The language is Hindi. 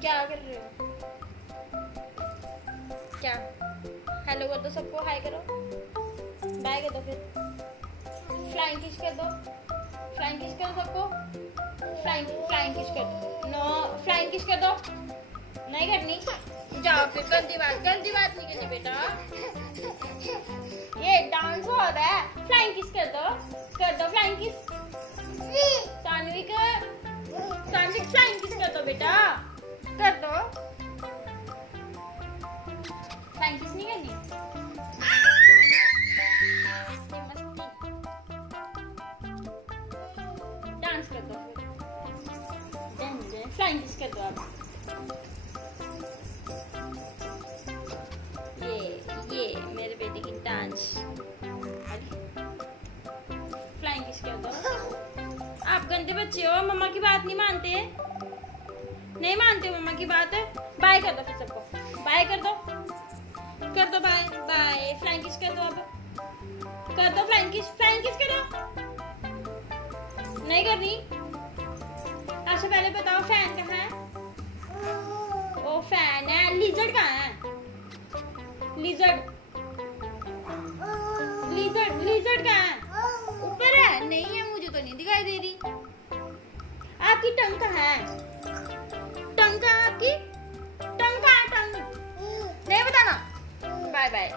क्या कर रहे हो? क्या हेलो कर दो सबको, हाय करो, बाय कर दो, फिर फ्लाइंग किस कर दो, फ्लाइंग किस करो सबको, फ्लाइंग फ्लाइंग किस कर दो। नो, फ्लाइंग किस कर दो, नहीं करनी, जाओ फिर। गंदी बात नहीं करनी बेटा, ये डांस हो रहा है। फ्लाइंग किस कर दो फ्लाइंग किस। सानविक फ्लाइंग किस कर दो बेटा, कर दो। फ्लाइंग किस नहीं करनी, डांस कर दो फिर, फ्लाइंग किस कर दो आप। ये मेरे बेटे की डांस, फ्लाइंग किस कर दो। आप गंदे बच्चे हो, मम्मा की बात नहीं मानते, नहीं मानते मम्मा की बात। बाय कर दो फिर सबको, बाय कर दो बाय बाय। फ्लाइंग किस कर दो, अब कर दो फ्लाइंग किस करो। नहीं करनी। अच्छा पहले बताओ फैन कहाँ है? ओ फैन है, लिजर्ड कहाँ है? लिजर्ड कहाँ है? ऊपर है? नहीं है, मुझे तो नहीं दिखाई दे रही। आपकी टंग कहाँ है? टंग कहाँ है आपकी? टंग कहाँ है? टंग नहीं बताना। Bye bye.